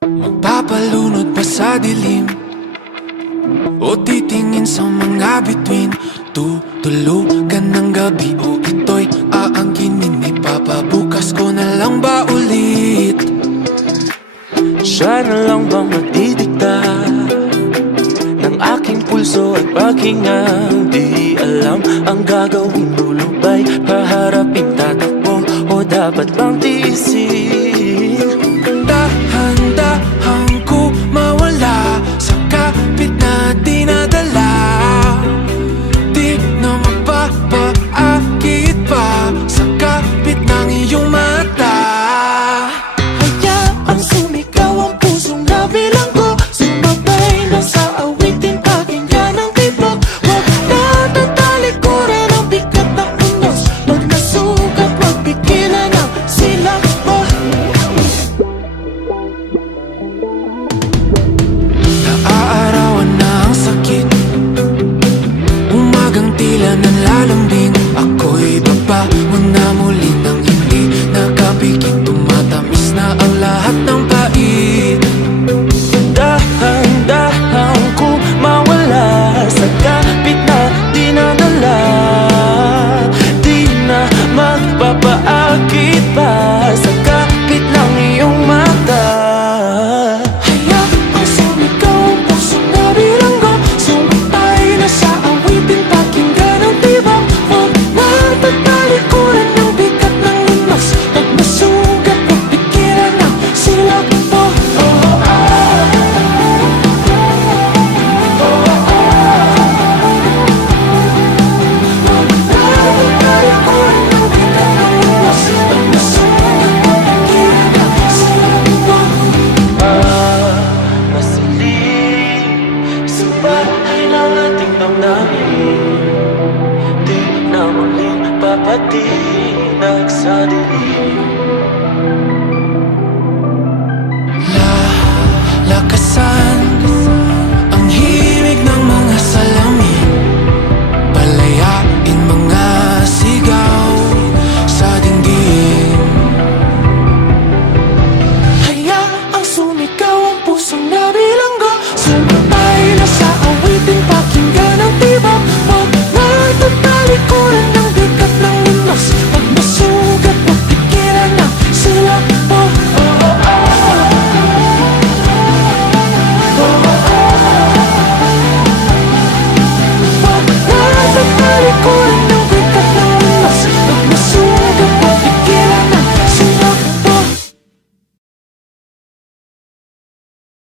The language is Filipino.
Magpapalunod pa sa dilim o titingin sa mga bituin. Tutulugan ng gabi o ito'y aangkinin. Ipapabukas ko na lang ba ulit? Siya na lang bang magdidikta ng aking pulso at paghingang? Di alam ang gagawin, lulubay, haharapin, tatakbo o dapat bang tiisin?